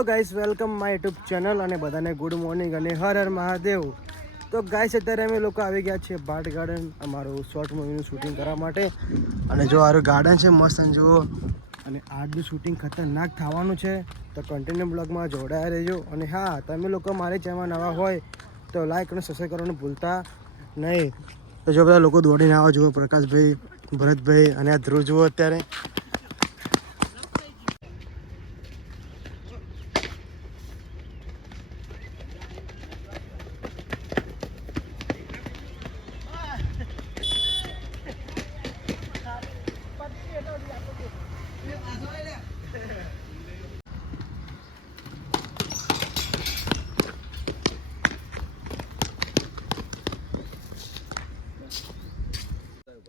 Guys, welcome my YouTube channel અને બધાને good morning અને હર હર મહાદેવ. તો ગાઈસ, અત્યારે અમે લોકો આવી ગયા છીએ બાટ ગાર્ડન, અમારું શોર્ટ મૂવીનું શૂટિંગ કરવા માટે. અને જો આરું ગાર્ડન છે, મસ્ત અને જુઓ. અને આજનું શૂટિંગ ખતરનાક થવાનું છે. તો કન્ટિન્યુ બ્લોગમાં જોડાયા રહેજો. અને હા, તમે લોકો મારી ચેનલમાં નવા હોય, તો લાઈક અને સબસ્ક્રાઈબ કરવાનું ભૂલતા નહીં. તો જો બધા લોકો દોડીને આવો જુઓ, પ્રકાશભાઈ, ભરતભાઈ અને આ ધ્રુવ જુઓ અત્યારે.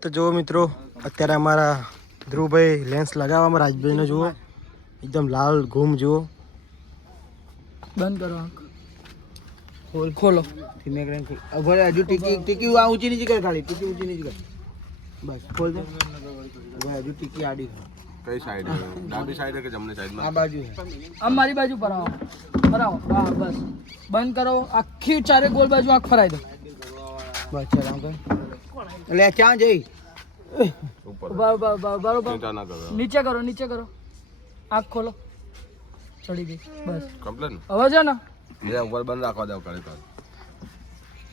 તો જુઓ મિત્રો અત્યારે અમારા ધ્રુવભાઈ લેન્સ લગાવવામાં રાજભાઈને જુઓ. એકદમ લાલ ઘૂમ જુઓ. બંધ કરો આંખ. ખોલ ખોલો. ધીમે કરીને ખોલ. હવે હજુ ટીકી ટીકી આ ઊંચી નીચી કર ખાલી ટીકી ઊંચી નીચી કર. બસ ખોલ દે. હવે હજુ ટીકી આડી કર. કઈ સાઈડ ડાબી સાઈડ કે જમણી સાઈડમાં આ બાજુ છે. આમ મારી બાજુ પર આવો ફરાવો. હા બસ. બંધ કરો. આખી ચારે ગોલ બાજુ આંખ ફરાઈ દો. બસ ચાલ આમ કર આ ક્યાં જઈ. કરો. નીચે કરો નીચે કરો. આંખ ખોલો. ચડી ગઈ. બસ. કમ્પ્લેન? હવે છે ને? એ ઉપર બંધ રાખવા દો કરે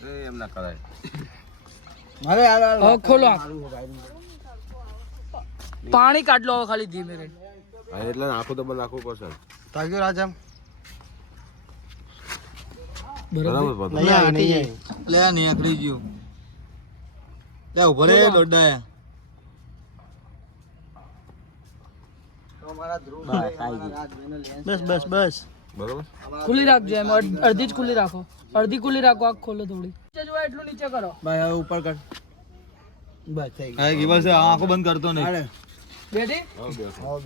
એ એમ ના કરાય. મારે આ ખોલો પાણી કાઢ લો ખાલી ધીમે હા એટલે આખું તો બંધ રાખવું પડશે તાજો રાજા બરાબર? નહીં નહીં લે ગયું. લે ઊભો રે દોડાયા બસ બસ બસ બરોબર. ખુલ્લી રાખજો એમ. અડ- અડધી જ ખુલ્લી રાખો. અડધી ખુલ્લી રાખો આંખ ખોલો થોડી. નીચે જોવાય એટલું નીચે કરો. ભાઈ હવે ઉપર કર. બસ થઈ આંખો બંધ કરતો નહીં. બેઠી? હા બેસો હો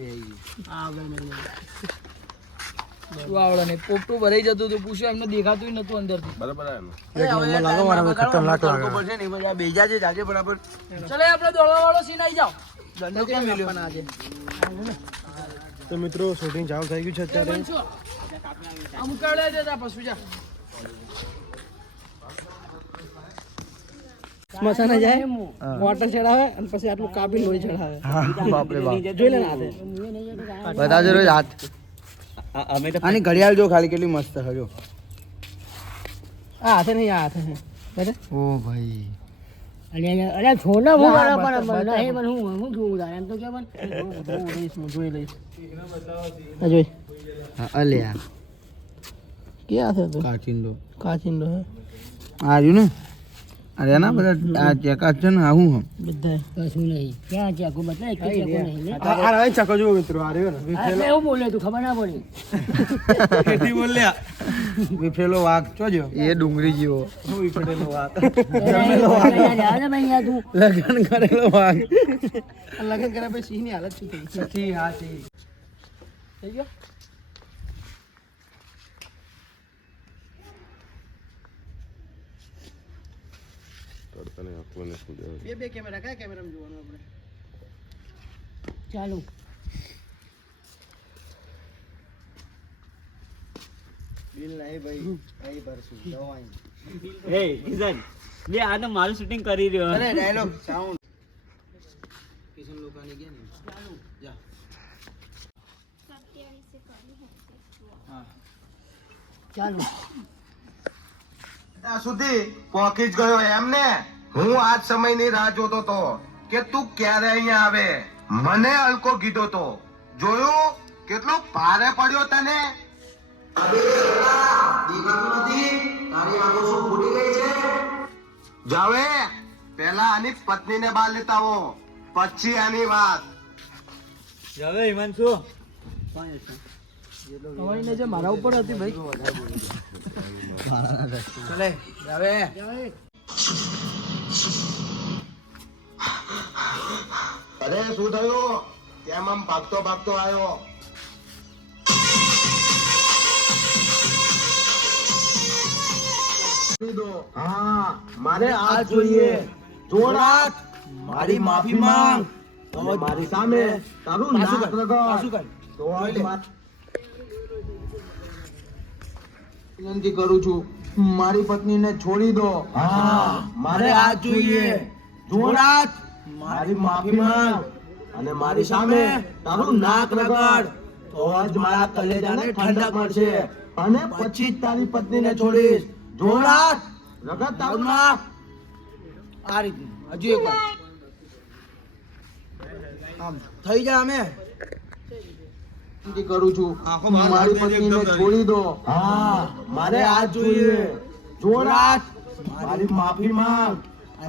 બે શું પોપટું ભરાઈ જતું હતું પૂછ્યું એમને દેખાતું નતું અંદરથી. બરાબર લાગો મારા ખતરનાક લાગે. બેજા છે જાજે બરાબર ચલો આપણે દોડવા વાળો સીન આવી જાઓ તો મિત્રો શૂટિંગ ચાલુ થઈ ગયું છે અત્યારે. અમુક કાઢે દેતા પછી જા. સ્મશાને જાય મોટર ચડાવે અને પછી આટલું કાપી લોહી ચડાવે. જોઈ લે બતાજો રોજ હાથ. આની ઘડિયાળ જો ખાલી કેટલી મસ્ત છે જો. આ હાથે નહીં આ હાથે છે બરાબર ઓ ભાઈ. અરે છોડો હું પણ નહીં પણ હું હું જોઉં તારે એમ તો કે પણ હું લઈશ હું જોઈ લઈશ. આ જોઈ. અલ્યા. કે હાથે તો? કાચિંડો. કાચિંડો હે. આ રહ્યું ને? અરે ના બધા આ ચેકા છે ને આવું હમ બધા. કશું નહીં. ક્યાં ચેકો? બતાય એક ચેકો નહીં. આ આ ચકો જો મિત્રો આ રહ્યો ને. એટલે એવું બોલે તું ખબર ના પડી. કેથી બોલ્યા. વિફેલો વાઘ જોજો એ ડુંગળી જેવો. વિફેલો વાઘ? જમેલો વાઘ. તું લગન કરેલો વાઘ. લગન કર્યા પછી સિંહની હાલત શું થઈ? હા સચી થઈ ગયો? તડકાને આખું શું શું બે બે કેમેરા કયા કેમેરામાં જોવાનું આપણે? ચાલુ. બિલ નહીં ભાઈ અહીં ભરશું દવાઈ એ કિશન લે આ તો મારું શૂટિંગ કરી રહ્યો. અરે ડાયલોગ સાઉન્ડ કિશન લોકાની ગયા ને? જા. ચાલો. ત્યાં સુધી પહોંચી જ ગયો એમ ને હું આજ સમયની રાહ જોતો તો કે તું ક્યારે અહીંયા આવે? મને અલકો કીધો તો. જોયું? કેટલો ભારે પડ્યો તને? જાવે પેલા આની પત્નીને બહાર લેતા આવો. પછી આની વાત. જાવે હિમાંશુ. તમારી નજર મારા ઉપર હતી ભાઈ. ચલે હવે અરે શું થયું? કેમ આમ ભાગતો ભાગતો આવ્યો? હા મારે આ જોઈએ. જોડાક મારી માફી માંગ. અને મારી સામે તારું નાક રગડ. તો વિનંતી કરું છું મારી પત્નીને છોડી દો. હા. મારે આ જોઈએ. જોરાત મારી માફી માંગ અને મારી સામે તારું નાક રગડ. તો જ મારા કલેજાને ઠંડક મળશે અને પછી જ તારી પત્નીને છોડીશ. જોરાત રગડ તારું નાક. આ રીતનું. હજી એક વાર. આમ થઈ જાય અમે કરું છું. મારી પત્નીને છોડી દો. હા મારે આ જોઈએ. જોરાત મારી માફી માંગ.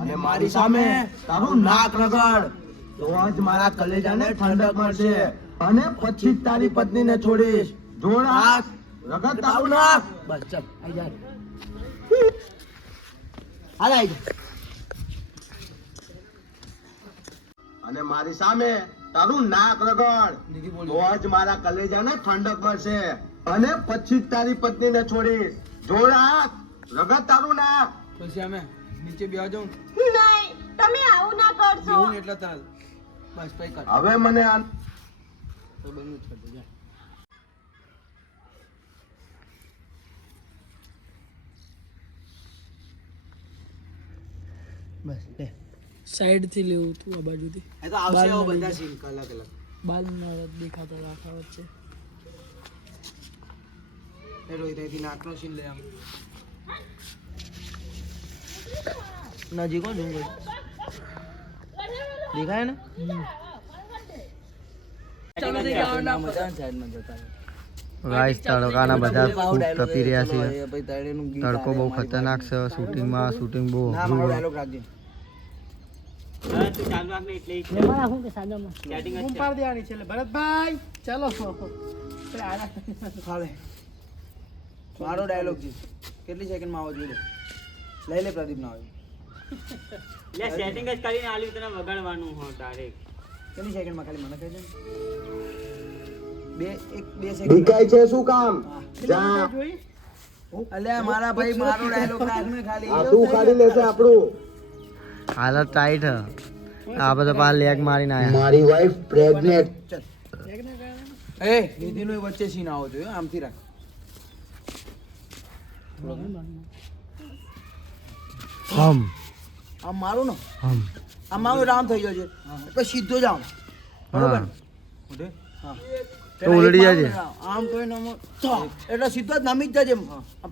અને મારી સામે તારું નાક રગડ. તો આજ મારા કલેજાને ઠંડક મળશે. અને પછી તારી પત્નીને છોડીશ. જોરાત રગડ તારું નાક. બસ ચલ આઈ જા. હાલ આઈ જા. અને મારી સામે તારું નાક રગડ. તો આજ મારા કલેજાને ઠંડક મળશે. અને પછી તારી પત્નીને છોડીશ. જોરાત રગડ તારું નાક. પછી અમે? નીચે બેવા જાઉં. નહીં તમે આવું ના કરશો. બેહું ને એટલે તરત બસ પૈ કર. હવે મને આ તો બંધ જ કરી દે જા. બસ લે સાઈડથી લેવું તું આ બાજુથી. એ તો આવશે એવો બધા સીન અલગ અલગ. બાલ ના દેખાતા રાખા વચ્ચે. એ રોહિત અહીંથી નાકનો સીન લે આમ. નજીક જુંગલ. દેખાય ને? ગાઈસ તડકાના બધા ખૂબ તપી રહ્યા છે તડકો બહુ ખતરનાક છે શૂટિંગમાં શૂટિંગ બહુ અઘરું મારો. ડાયલોગ ભરતભાઈ ચાલો. મારો છે. કેટલી સેકન્ડમાં આવો જોઈએ? લઈ લે પ્રદીપ ના આવે. લે સેટિંગ જ કરીને આલી તને વગાડવાનું હો તારે કેટલી સેકન્ડમાં ખાલી મને કહી દે બે એક બે સેકન્ડ ભીખાય છે શું કામ? જા. અલ્યા મારા ભાઈ મારો ડાયલોગ રાખ ને ખાલી. આ તું કાઢી લેશે આપણું. હાલત ટાઈટ આ બધા પાર લેગ મારીને આયા. મારી વાઈફ પ્રેગ્નેન્ટ એ નિધિનો એ વચ્ચે સીન આવો જોઈએ આમથી રાખ. હમ. આમ મારું ને? હમ. આમ મારું રામ થઈ ગયો છે. પછી સીધો જ આમ. બરોબર. તો ઉલડી જજે. આમ કોઈ નમો. એટલે સીધો જ નમી જ જજે.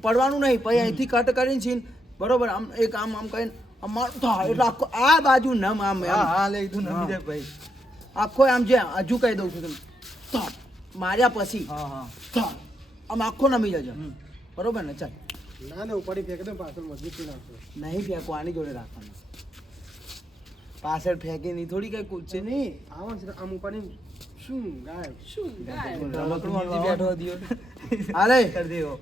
પડવાનું નહીં પછી અહીંથી કટ કરીને છીન. બરોબર? આમ એક આમ આમ કરીને આમ મારું થા. એટલે આખો આ બાજુ નમ આમ હા હા લે તું નમી જાય ભાઈ. આખો આમ જે હજુ કહી દઉં છું તમને. માર્યા પછી. આમ આખો નમી જજો. બરોબર ને? ચાલ. ના ના ઉપાડી ફેંકી દે પાછળ મજબૂત નાખો નહીં ફેંકો આની જોડે રાખવાનું. પાછળ ફેંકી નહીં થોડી કઈ કૂદશે? નહીં આવા છે આમ ઉપાડી શું ગાય? શું રમકડું આમથી બેઠો દિયો હાલે. કર દેવો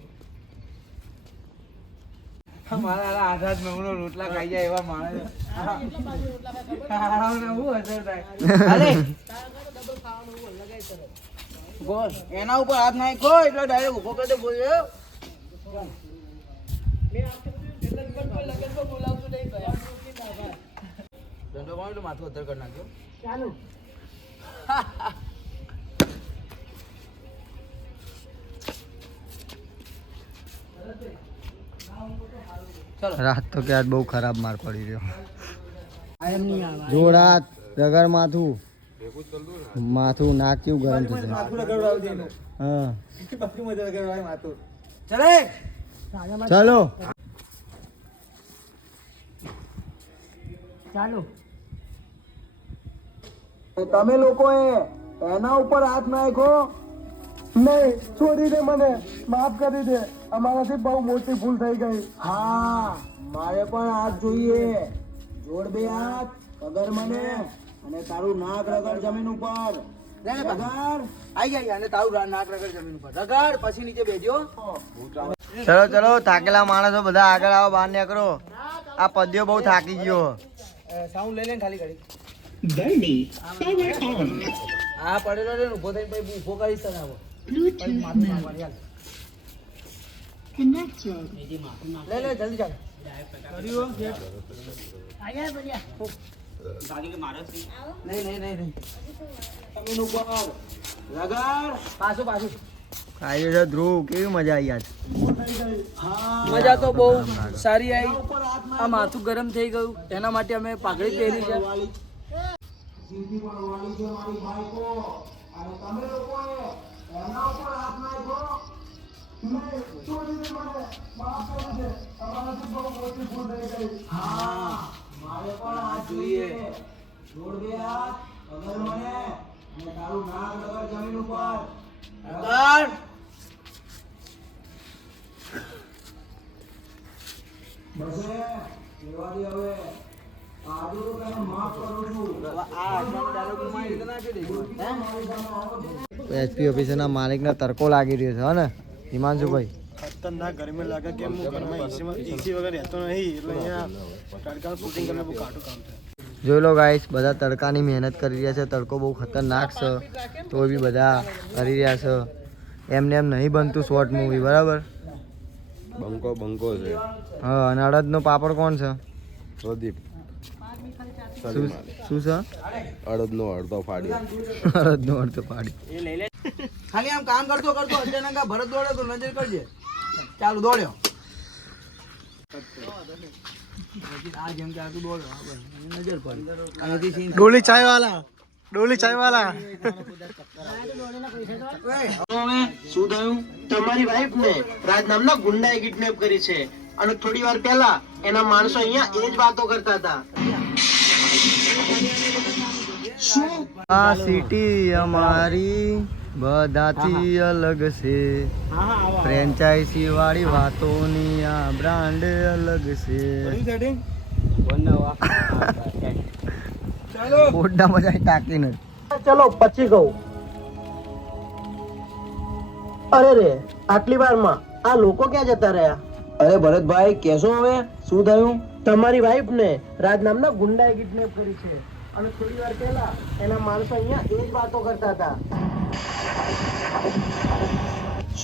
મારા આઠ આઠ રોટલા ખાઈ જાય એવા માણસ. એના ઉપર હાથ નાખો એટલે ડાયરેક્ટ ઊભો કરી દે બોલ્યો ધંધો કોણ એટલું માથું અધર કરી નાખ્યો? ચાલુ. રાત તો કે આજ બહુ ખરાબ માર પડી રહ્યો. એમ નહીં આવે જો રાત રગર માથું. માથું નાક કેવું ગરમ થશે. હા. ચલે. ચલો. તમે લોકો એના ઉપર હાથ નાખો. નહીં છોડી દે મને. માફ કરી દે. અમારાથી બહુ મોટી ભૂલ થઈ ગઈ. હા મારે પણ હાથ જોઈએ. જોડ બે હાથ પગર મને અને તારું નાક રગડ જમીન ઉપર. રગડ આઈ ગયા અને તારું નાક રગડ જમીન ઉપર. રગડ પછી નીચે બેજો ચલો ચલો થાકેલા માણસો બધા આગળ આવો બહાર નીકળો. આ પદ્યો બહુ થાકી ગયો. સાઉન્ડ લઈ લે ને ખાલી ઘડી હા પડેલો રે ને ઊભો થઈને પછી ઊભો કરીશ તને આવો. લે લે જલ્દી ચાલ. નહીં નહીં નહીં નહીં. તમે રગડ પાછું પાછું. કાયદો તો ધ્રુવ કેવી મજા આવી આજ? મજા તો બહુ સારી આવી આ માથું ગરમ થઈ ગયું. એના માટે અમે પાઘડી પહેરી છે. મારે પણ આ જોઈએ. જોડ બે હાથ પગર મને તારું નામ લગર જમીન ઉપર. લગર બસે. દે હવે આજુ તો તને માફ કરું છું. એસપી ઓફિસરના માલિકને તડકો લાગી રહ્યો છે હો ને? હિમાંશુભાઈ. ખતરનાક ગરમી લાગે કે હું ઘરમાં એસી વગર રહેતો નહીં એટલે અહીંયા તડકા શૂટિંગ કરીને બહુ કાઢું કામ થાય. જોઈ લો ગાઈસ બધા તડકાની મહેનત કરી રહ્યા છે તડકો બહુ ખતરનાક છે તો બી બધા કરી રહ્યા છે. એમને એમ નહીં બનતું શોર્ટ મૂવી બરાબર? બંકો બંકો છે. હા અને અડદનો પાપડ કોણ છે? પ્રદીપ. શું શું છે? અડદનો અડધો ફાડ્યો. અડદનો અડધો ફાડ્યો. ખાલી આમ કામ કરતો કરતો અચાનક ભરત દોડ્યો તો નજર કરજે. ચાલુ દોડ્યો. ડોલી ચાય વાલા ડોલી ચાય વાલા શું થયું? તમારી વાઈફ ને રાજ નામના ગુંડાએ કિડનેપ કરી છે. અને થોડી વાર પહેલા એના માણસો અહીંયા એ જ વાતો કરતા હતા. આ સિટી અમારી બધાથી અલગ છે. ફ્રેન્ચાઇઝી વાળી વાતોની આ બ્રાન્ડ અલગ છે. પોડ્ડા મજા ટાકી ચલો. પછી કહું. અરે રે આટલી વારમાં આ લોકો ક્યાં જતા રહ્યા? અરે ભરતભાઈ કેશો હવે શું થયું? તમારી વાઈફ ને રાજ નામના ગુંડાએ કિડનેપ કરી છે. અને થોડી વાર પહેલા એના માણસો અહીંયા એ જ વાતો કરતા હતા.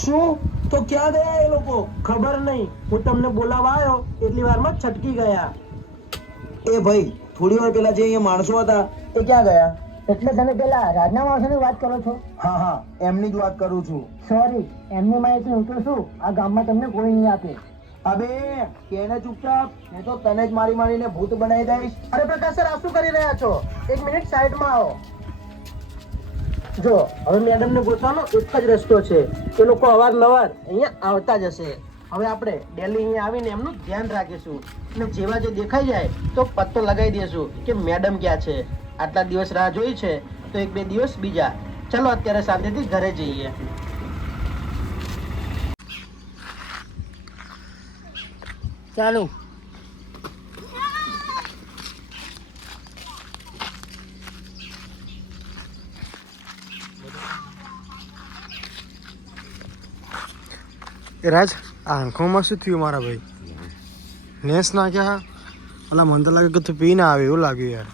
શું? તો ક્યાં ગયા એ લોકો? ખબર નહીં. હું તમને બોલાવા આવ્યો. એટલી વારમાં છટકી ગયા. એ ભાઈ થોડી વાર પહેલા જે અહીંયા માણસો હતા એ ક્યાં ગયા? એટલે તમે પેલા રાજના માણસોની વાત કરો છો? હા હા એમની જ વાત કરું છું. સોરી એમની માહિતી હું તો શું? આ ગામમાં તમને કોઈ નહીં આપે. અબે, કેને ચૂપચાપ? નહીં તો તને જ મારી મારીને ભૂત બનાવી દઈશ. અરે પ્રકાશ સર આ શું કરી રહ્યા છો? એક મિનિટ સાઈડમાં આવો. જો, હવે મેડમ ને ગોતવાનો એક જ રસ્તો છે. એ લોકો અવારનવાર અહીંયા આવતા જ હશે હવે આપણે ડેલી અહીંયા આવીને એમનું ધ્યાન રાખીશું. અને જેવા જે દેખાઈ જાય, તો પત્તો લગાવી દઈશું કે મેડમ ક્યાં છે. આટલા દિવસ રાહ જોઈ છે, તો એક બે દિવસ બીજા. ચલો, અત્યારે શાંતિથી ઘરે જઈએ. ચાલો. એ રાજ આ આંખોમાં શું થયું મારા ભાઈ? નેસ નાખ્યા પેલા મને તો લાગે કે તું પીને આવે એવું લાગ્યું યાર.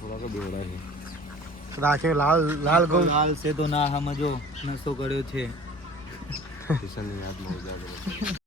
થોડાક રાખે લાલ લાલ ગમ લાલ છે તો ના સમજો નશો કર્યો છે. કિશનની યાદમાં ઉજાગરો